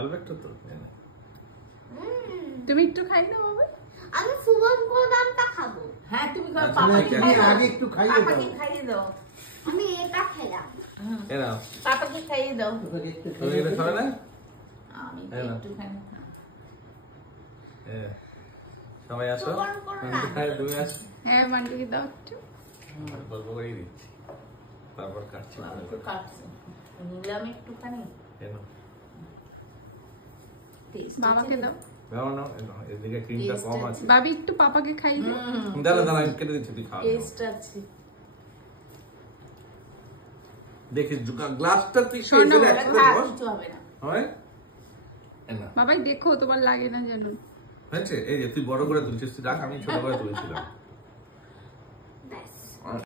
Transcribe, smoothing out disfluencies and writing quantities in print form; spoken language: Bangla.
অল্প একটু তো তুমি একটু খাই না বাবা। আমি শুভঙ্করদামটা খাবো। হ্যাঁ তুমি খাও, আচ্ছা, পাপাকে ঠিক খাইয়ে আছে। দাও। আগে একটু খাইয়ে দাও। পাপাকে খাইয়ে দাও। আমি এটা খেলাম। এরা পাপাকে খাইয়ে দাও। তোকে একটু তুমি খাইয়ে এটা দাও। খাবে না? আমি এই নাও। একটুখানি হ্যাঁ। সবাই আসো। শুভঙ্করদা। আমি খাই, তুমি আসো। হ্যাঁ মান্ডিকে দাও একটু। গল্প করেই দিচ্ছি। তারপর কাটছি। একটু কাটছে নিলাম একটুখানি কেন? টেস্ট বাবাকে দাও। নাও নাও, এদিকে ক্রিমটা কম আছে। বাবি একটু পাপাকে খাই দে। দাঁড়া দাঁড়া, আমি কেটে দিচ্ছি, তুই খাও। টেস্ট আছে। দেখিস গ্লাসটা তুই শোনো, খেয়ে বাবা, একসাথে আর বস। কিছু হবে না। হয়? এই না। বাবাই দেখো তোমার লাগে না জানো। হয়েছে? এই যে তুই বড় করে তুলছিস, তুই রাখ, আমি ছোট করে তুলেছিলাম।